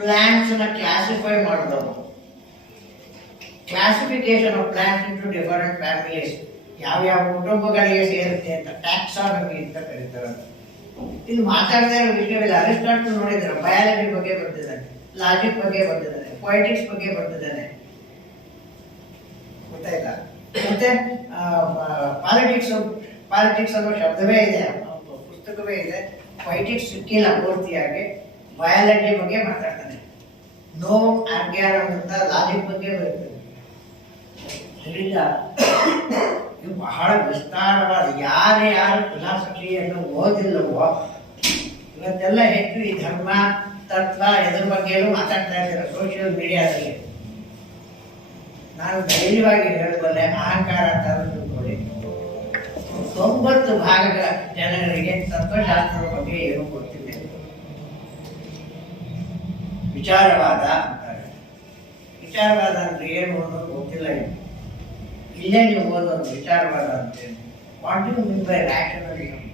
ಪ್ಲಾಂಟ್ಸ್ನ classify ಮಾಡಿದವು. Classification of plants into different families, ಯಾವ್ಯಾವ ಕುಟುಂಬಗಳಿಗೆ ಸೇರುತ್ತೆ ಅಂತ ಟ್ಯಾಕ್ಸಾನಮಿ ಅಂತ ಕರೀತಾರೆ. ಇದು ಮಾತಾಡದೇ ಇರೋ ವಿಷಯವಿಲ್ಲ. ಅರಿಸ್ಟಾಟಲ್ ನೋಡಿದ್ರೆ ಬಯಾಲಜಿ ಬಗ್ಗೆ ಬರ್ತಿದ್ದಾನೆ, ಲಾಜಿಕ್ ಬಗ್ಗೆ ಬರ್ತಿದ್ದಾನೆ, ಪೊಯಿಟಿಕ್ಸ್ ಬಗ್ಗೆ ಬರ್ತಿದ್ದಾನೆ, ಗೊತ್ತಾಯ್ತಾ? ಮತ್ತೆ ಪಾಲಿಟಿಕ್ಸ್ ಅನ್ನೋ ಶಬ್ದವೇ ಇದೆ, ಪುಸ್ತಕವೇ ಇದೆ. ಪೊಯಿಟಿಕ್ಸ್ ಸಿಕ್ಕಿಲ್ಲ ಪೂರ್ತಿಯಾಗಿ. ಬಯಾಲಜಿ ಬಗ್ಗೆ ಮಾತಾಡ್ತಾನೆ, ನೋ ಆರ್ಗ್ಯಾರಮ್ ಅಂತ ಲಾಜಿಕ್ ಬಗ್ಗೆ ಬರ್ತದೆ. ಇದರಿಂದ ಇದು ಬಹಳ ವಿಸ್ತಾರವಾದ, ಯಾರು ಫಿಲಾಸಫಿಯನ್ನು ಓದಿಲ್ಲವೋ ಇವತ್ತೆಲ್ಲ ಹೆಚ್ಚು ಈ ಧರ್ಮ ತತ್ವ ಎದ್ರ ಬಗ್ಗೆಯೂ ಮಾತಾಡ್ತಾ ಇದ್ದಾರೆ ಸೋಷಿಯಲ್ ಮೀಡಿಯಾದಲ್ಲಿ. ನಾನು ಧೈರ್ಯವಾಗಿ ಹೇಳಬಲ್ಲೆ, ಅಹಂಕಾರ ಅಂತ ತಿಳ್ಕೊಳ್ಳಿ, 90% ಜನರಿಗೆ ತತ್ವಶಾಸ್ತ್ರದ ಬಗ್ಗೆ ಏನು ಗೊತ್ತಿಲ್ಲ. ವಿಚಾರವಾದ ಅಂತಾರೆ. ವಿಚಾರವಾದ ಅಂದ್ರೆ ಏನು ಅನ್ನೋದು ಗೊತ್ತಿಲ್ಲ. ಇಲ್ಲೇ ನೀವು ಓದೋದು ವಿಚಾರವಾದ ಅಂತೇನು, what you mean by rationalism?